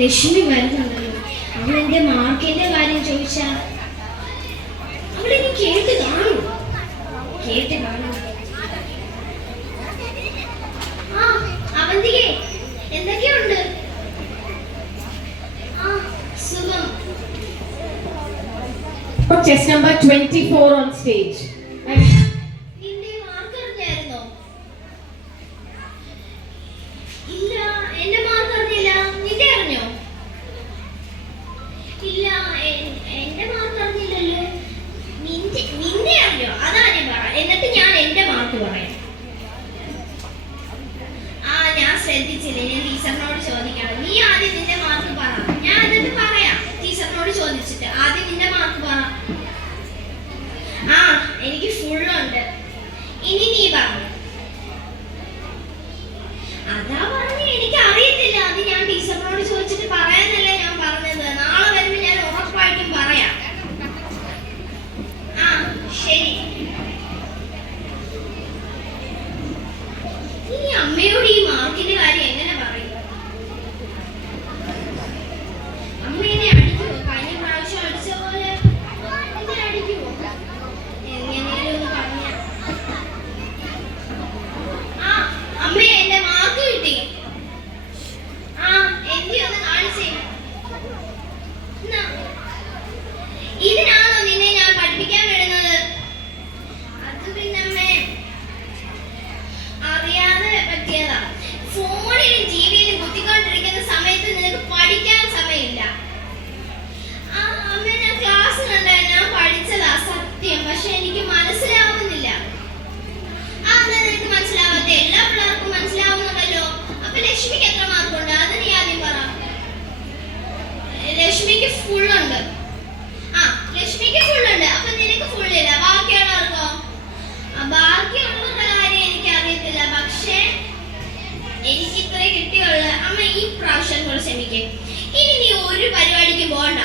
ലക്ഷ്മി വരുന്നുണ്ടല്ലോ. അവൾ എന്റെ മാർക്കിന്റെ കാര്യം ചോദിച്ചാ അവളെനി കേട്ട് കാണും. ആ അവന്തികേ, എന്തൊക്കെയുണ്ട്? ആ സുഖം. Chess number 24 on stage. നിന്റെ മാർക്ക് അറിഞ്ഞായിരുന്നോ? ഇല്ല, എന്റെ മാർക്ക് അറിഞ്ഞില്ല. നിന്റെ അറിഞ്ഞോ? ഇല്ല, എന്റെ മാർക്ക് അറിഞ്ഞില്ലല്ലോ. നിന്റെ അറിഞ്ഞോ? അതാ ഞാൻ പറ, എന്നിട്ട് ഞാൻ എന്റെ മാർക്ക് പറയാം. ആ ഞാൻ ശ്രദ്ധിച്ചില്ല. ഞാൻ ടീച്ചറിനോട് ചോദിക്കണം. നീ ആദ്യം നിന്റെ മാർക്ക് പറ, ഞാൻ എന്നിട്ട് പറയാം. ടീച്ചറിനോട് ചോദിച്ചിട്ട് ആദ്യം നിന്റെ മാർക്ക് പറ. ആ എനിക്ക് ഫുള്ളുണ്ട്. ഇനി നീ പറഞ്ഞു. അതാ പറഞ്ഞ എനിക്ക് അറിയത്തില്ല. അത് ഞാൻ ടീച്ചറിനോട് ചോദിച്ചിട്ട് പറയാന്നല്ലേ ഞാൻ പറഞ്ഞത്. നാളെ വരുമ്പോ ഞാൻ ഉറപ്പായിട്ടും പറയാം. ആ ശരി. ഇനി അമ്മയോട് ഈ മാർക്കിന്റെ കാര്യം എങ്ങനെ പറയും? അമ്മ എന്നെ അടിക്കുമോ? കഴിഞ്ഞ പ്രാവശ്യം അടിച്ച പോലെ എന്നെ അടിക്കുമോ? എങ്ങനെയാലും ഒന്ന് പറഞ്ഞ. ആ അമ്മയെ എന്റെ മാർക്ക് കിട്ടി. ആ എന്തി ഒന്ന് കാണിച്ചേ. ഇതിനാണോ നിന്നെ ഞാൻ പഠിപ്പിക്കാൻ വിടുന്നത്? അത് പിന്നെ അമ്മേ അറിയാതെ പറ്റിയതാ. ഫോണിലും ടിവിയിലും കുത്തിക്കൊണ്ടിരിക്കുന്ന സമയത്ത് നിനക്ക് പഠിക്കാൻ സമയമില്ല. ആ അമ്മ ഞാൻ ക്ലാസ് കണ്ട ഞാൻ പഠിച്ചതാ സത്യം. പക്ഷെ എനിക്ക് മനസ്സിലാവുന്നില്ല. ആ എന്താ നിനക്ക് മനസ്സിലാവാത്ത? എല്ലാ പിള്ളേർക്കും മനസ്സിലാവുന്നുണ്ടല്ലോ. അപ്പൊ ലക്ഷ്മിക്ക് എത്ര മാർക്കുണ്ട്? അത് നീ ആദ്യം പറ. ലക്ഷ്മിക്ക് ഫുള്ളുണ്ട്. ആ ലക്ഷ്മിക്ക് ഫുള്ളുണ്ട്. അപ്പൊ നിനക്ക് ഫുള്ളില്ല. ബാക്കിയുള്ളവർക്കോ? ബാക്കിയുള്ളവരുടെ കാര്യം എനിക്ക് അറിയത്തില്ല. പക്ഷേ എനിക്ക് ഇത്രേ കിട്ടിയുള്ളു. അമ്മ ഈ പ്രാവശ്യം കൂടെ ക്ഷമിക്കേ. ഇനി നീ ഒരു പരിപാടിക്ക് പോകണ്ട.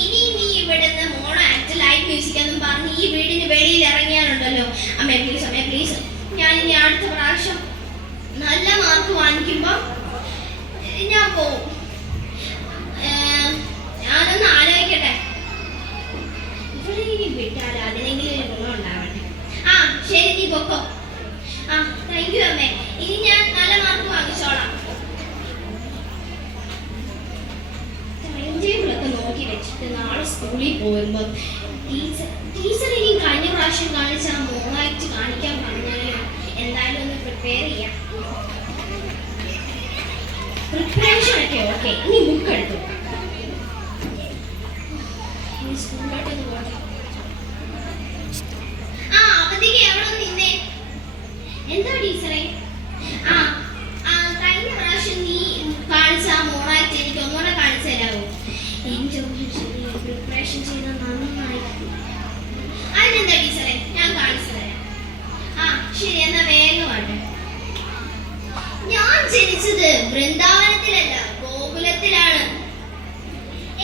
ഇനി നീ ഇവിടുന്ന് മോണോ ആക്ട് ലൈറ്റ് മ്യൂസിക് എന്നും പറഞ്ഞ് ഈ വീടിന് വെളിയിൽ ഇറങ്ങിയാലുണ്ടല്ലോ. അമ്മേ പ്ലീസ്, അമ്മേ പ്ലീസ്. ഞാൻ ഇനി അടുത്ത പ്രാവശ്യം നല്ല മാർക്ക് വാങ്ങിക്കുമ്പോ ഞാൻ പോവും. ഞാനൊന്ന് ആലോചിക്കട്ടെ. ഇവിടെ ഇനി വിട്ടാൽ അതിനെങ്കിലും ഒരു ഗുണം ഉണ്ടാവട്ടെ. ആ ശരി, നീ പൊക്കോ. ആ താങ്ക് യു അമ്മേ. ഇനി ഞാൻ നല്ല മാർക്ക് വാങ്ങിച്ചോളാം. ടൈം ടേബിളൊക്കെ നോക്കി വെച്ചിട്ട് നാളെ സ്കൂളിൽ പോകുമ്പോൾ ടീച്ചർ ഇനി കഴിഞ്ഞ പ്രാവശ്യം കാണിച്ച ആ മോണായിട്ട് കാണിക്കാൻ പറഞ്ഞാലും എന്തായാലും ഒന്ന് പ്രിപ്പയർ ചെയ്യാം. പ്രിപ്പറേഷൻ ഒക്കെ ഓക്കെ. ഇനി ബുക്ക് എടുത്തു സ്കൂളിലോട്ടൊന്ന് പോട്ടെ. ആ അവധിക്ക് എവിടെ നിന്നേ? എന്താ ടീച്ചറെ? ആ കഴിഞ്ഞ പ്രാവശ്യം നീ കാണിച്ച ആ മോണാക്ട് എനിക്ക് ഒന്നുകൂടെ കാണിച്ചു തരാമോ? എനിക്ക് പ്രിപ്പറേഷൻ ചെയ്ത നന്നായി. അതിനെന്താ ടീച്ചറെ, ഞാൻ കാണിച്ചു തരാം. ആ ശരി, എന്നാ വേഗമാട്ടെ. ഞാൻ ജനിച്ചത് വൃന്ദാവനത്തിലല്ല, ഗോകുലത്തിലാണ്.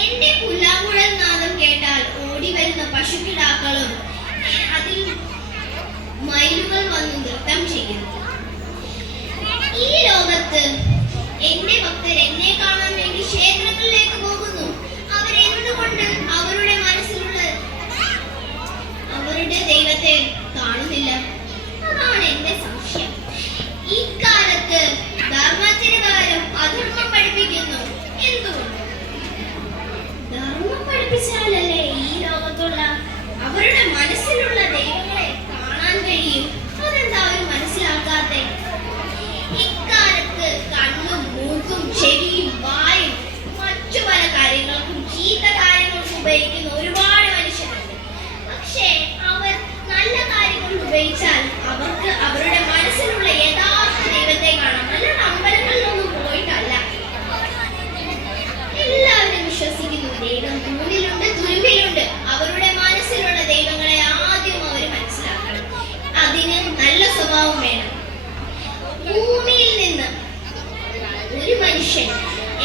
എന്റെ പുല്ലാങ്കുഴൽ നാദം കേട്ടാൽ ഓടി വരുന്ന പശുക്കിടാക്കളും അതിൽ മയിലുകൾ വന്ന് നൃത്തം ചെയ്യുന്നു. ഈ ലോകത്ത് എന്റെ ഭക്തർ എന്നെ കാണാൻ വേണ്ടി ക്ഷേത്രങ്ങളിലേക്ക് പോകുന്നു. അവരെന്തുകൊണ്ട് അവരുടെ മനസ്സിലുള്ള അവരുടെ ദൈവത്തെ കാണുന്നില്ല? അതാണ് എന്റെ സംശയം. ഇക്കാലത്ത് ധർമ്മത്തിന് പകരം അധർമ്മം പഠിപ്പിക്കുന്നു. എന്തുകൊണ്ട്? ധർമ്മം പഠിപ്പിച്ചാലല്ലേ ഈ ലോകത്തുള്ള അവരുടെ മനസ്സിലുള്ള ദൈവങ്ങളെ കാണാൻ കഴിയും. അതെന്താ അവർ മനസ്സിലാക്കാത്തെ? ഇക്കാലത്ത് കണ്ണും മൂക്കും ചെവിയും വായും മറ്റു പല കാര്യങ്ങൾക്കും ചീത്ത കാര്യങ്ങൾക്കും ഉപയോഗിക്കുന്ന ഒരുപാട് മനുഷ്യരുണ്ട്. പക്ഷേ അവർ നല്ല കാര്യങ്ങൾ ഉപയോഗിച്ചാൽ അവർക്ക് അവരുടെ മനസ്സിലുള്ള യഥാർത്ഥ ദൈവത്തെ കാണാം. അല്ലാതെ അമ്പലങ്ങളിലൊന്നും പോയിട്ടല്ല. എല്ലാവരും വിശ്വസിക്കുന്നു ദൈവം തൂണിലുണ്ട്, തുരുമ്പിലുണ്ട്. അവരുടെ മനസ്സിലുള്ള ദൈവങ്ങളെ ആദ്യം അവർ മനസ്സിലാക്കണം. അതിന് നല്ല സ്വഭാവം വേണം. ഭൂമിയിൽ നിന്ന് ഒരു മനുഷ്യൻ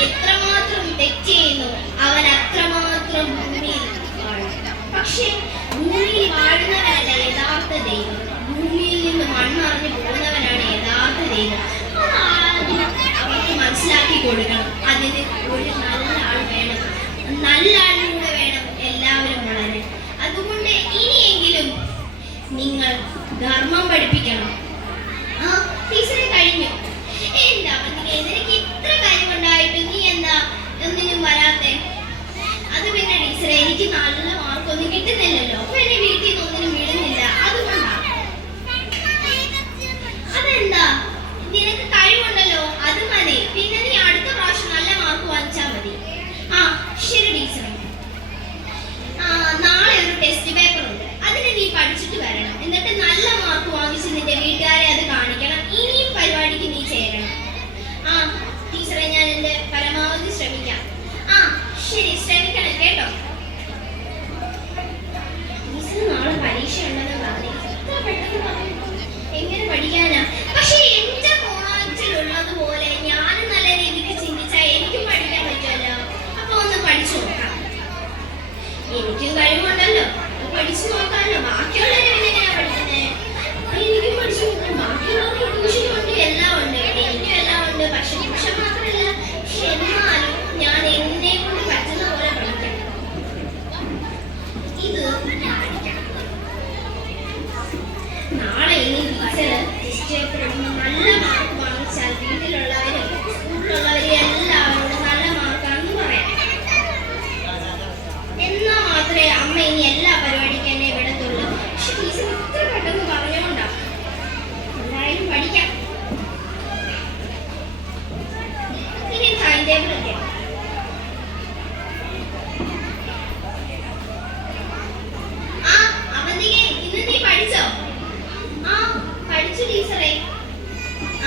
എത്രമാത്രം തെറ്റ് ചെയ്യുന്നു അവൻ അത്രമാത്രം ഭൂമിയിൽ വാഴും. പക്ഷെ ഭൂമിയിൽ വാഴുന്നവരല്ല യഥാർത്ഥ ദൈവം. ഭൂമിയിൽ നിന്ന് മണ്ണറിഞ്ഞു പോകുന്നവനാണ് യഥാർത്ഥ ദൈവം. അതാദ്യം അവർക്ക് മനസ്സിലാക്കണം. മനസ്സിലാക്കി കൊടുക്കണം. അതിന് ഒരു നല്ല ആൾ വേണം, നല്ല ആളിലൂടെ വേണം എല്ലാവരും വളരാൻ. അതുകൊണ്ട് ഇനിയെങ്കിലും നിങ്ങൾ ധർമ്മം പഠിപ്പിക്കണം. ആ ടീച്ചറെ കഴിഞ്ഞു. എന്താ നിനക്ക് ഇത്ര കഴിവുണ്ടായിട്ട് നീ എന്താ ഒന്നിനും വരാത്തെ? അത് പിന്നെ ടീച്ചറെ എനിക്ക് നല്ല മാർക്കൊന്നും കിട്ടുന്നില്ലല്ലോ, അപ്പൊ എന്നെ വീട്ടിൽ നിന്ന് ഒന്നിനും വിടുന്നില്ല, അതുകൊണ്ടാ. അതെന്താ നിനക്ക് കഴിവുണ്ടല്ലോ, അത് മതി. പിന്നെ നീ അടുത്ത പ്രാവശ്യം നല്ല മാർക്ക് വാങ്ങിച്ചാൽ മതി. ആ ശരി ടീച്ചറെ. നാളെ ഒരു ടെസ്റ്റ് പേപ്പർ ഉണ്ട്, അതിന് നീ പഠിച്ചിട്ട് വരണം. എന്നിട്ട് നല്ല മാർക്ക് വാങ്ങിച്ച് നിന്റെ വീട്ടുകാരെ അത് കാണിക്കണം. ഇനിയും പരിപാടിക്ക് നീ ചേരണം. ആ ടീച്ചറെ, ഞാൻ എൻ്റെ പരമാവധി ശ്രമിക്കാം. ആ ശരി, ശ്രമിക്കണം കേട്ടോ. ടീച്ചർ നാളെ പരീക്ഷ ഉണ്ടെന്ന് പറഞ്ഞു. ഇത്ര പെട്ടെന്ന് പറയുമ്പോൾ എങ്ങനെ പഠിക്കാനാ? പക്ഷേ എന്റെ മോണാച്ചിലുള്ളതുപോലെ ഞാനും നല്ല രീതിക്ക് ചിന്തിച്ചാൽ എനിക്കും പഠിക്കാൻ പറ്റുമല്ലോ. അപ്പൊ ഒന്ന് പഠിച്ചു നോക്കാം. എനിക്കും കഴിവുണ്ടല്ലോ, പഠിച്ചു നോക്കാമല്ലോ. ബാക്കിയുള്ളവരെ എങ്ങനെയാ പഠിക്കുന്നത്? എനിക്കും പഠിച്ചു നോക്കാം. ബാക്കിയുള്ളവർക്ക് ട്യൂഷനും ഉണ്ട്, എല്ലാം ഉണ്ട്. എനിക്കും എല്ലാം ഉണ്ട്. പക്ഷെ ട്യൂഷൻ മാത്രമല്ല, പക്ഷെ എന്നാലും ഞാൻ എന്നെ കൊണ്ട് പറ്റുന്ന പോലെ പഠിക്കാം. ഇത് നാളെ ഇനി ടീച്ചർ ടെസ്റ്റ് പേപ്പറിൽ നല്ല മാർക്ക് വാങ്ങിച്ചാൽ വീട്ടിലുള്ളവരും സ്കൂളിലുള്ളവരും എല്ലാവരോടും നല്ല മാർക്കാണെന്ന് പറയാം. എന്നാ മാത്രമേ അമ്മ ഇനി എല്ലാ പരിപാടിക്കും എന്നെ വിടത്തുള്ളൂ. പക്ഷെ ടീച്ചർ ഇത്ര പെട്ടെന്ന് പറഞ്ഞോണ്ടാ. എന്തായാലും പഠിക്കാം. ഇനി ടൈം ടേബിൾ ഒക്കെ അവന്തികെ, ഇന്ന് നീ പഠിച്ചോ? ആ പഠിച്ചു ടീച്ചറെ.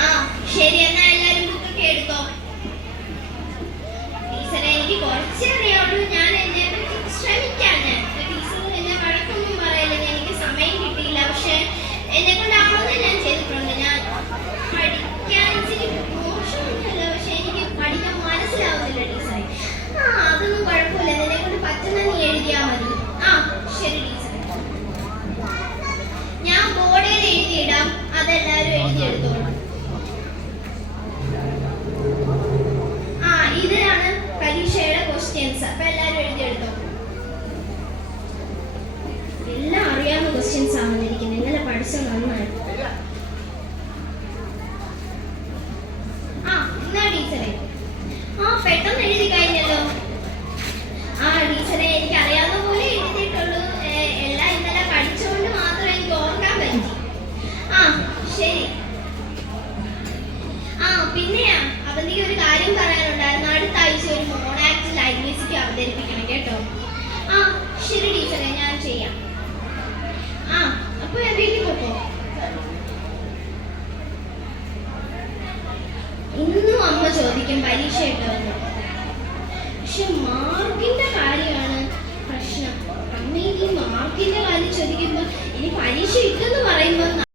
ആ ശരി, എന്നാ എല്ലാരും ബുക്കൊക്കെ എടുത്തോ. ടീച്ചറെ, എനിക്ക് കുറച്ചേ അറിയാവുള്ളൂ. ഞാൻ എന്നെ ശ്രമിക്കാൻ. ടീച്ചർ എന്നെ വഴക്കൊന്നും പറയില്ല, എനിക്ക് സമയം കിട്ടിയില്ല. പക്ഷെ എന്നെ കൊണ്ടാവുന്നത് ഞാൻ ചെയ്തിട്ടുണ്ട്. ഞാൻ പഠിക്കാൻ ഇച്ചിരി മോശമൊന്നുമല്ല, പക്ഷെ എനിക്ക് പഠിക്കാൻ മനസ്സിലാവുന്നില്ല ടീച്ചറെ. ആ അതൊന്നും കുഴപ്പമില്ല, നിന്നെ കൊണ്ട് പറ്റുന്ന നീ എഴുതിയാൽ മതി. ആ ശരി ടീച്ചറെ, ഞാൻ ബോർഡിൽ എഴുതിയിടാം, അതെല്ലാവരും എഴുതിയെടുത്തോളൂ. ആ ഇതിലാണ് പരീക്ഷയുടെ ക്വസ്റ്റ്യൻസ്, അപ്പൊ എല്ലാവരും എഴുതിയെടുത്തോ. എല്ലാം അറിയാവുന്ന ക്വസ്റ്റ്യൻസ് ആണെന്നിരിക്കുന്നത്. ഇന്നലെ പഠിച്ച നന്നായി. ആ എന്നാ ടീച്ചറെ? ആ പെട്ടെന്ന് എഴുതി കഴിഞ്ഞല്ലോ. ആ ടീച്ചറെ, എനിക്ക് അറിയാവുന്ന പോലെ എഴുതിയിട്ടുള്ളൂ. എല്ലാം ഇന്നലെ പഠിച്ചുകൊണ്ട് മാത്രം എനിക്ക് ഓർക്കാൻ പറ്റി. ആ ശരി. ആ പിന്നെയാ അവന്തിക്ക് ഒരു കാര്യം പറയാനുണ്ടായിരുന്നു. അടുത്ത ആഴ്ച ഒരു മോണാക്ട് ലൈവ് മ്യൂസിക് അവതരിപ്പിക്കണം കേട്ടോ. ആ ശരി ടീച്ചറെ, ഞാൻ ചെയ്യാം. ആ അപ്പൊ ഞാൻ വീട്ടിൽ പോക്കോ. ഇന്നും അമ്മ ചോദിക്കും പരീക്ഷ ഇട്ടോന്ന്. പക്ഷെ മാർക്കിന്റെ കാര്യമാണ് പ്രശ്നം. അമ്മ ഈ മാർക്കിന്റെ കാര്യം ചോദിക്കുമ്പോ ഇനി പരീക്ഷ ഇട്ടെന്ന് പറയുമ്പോ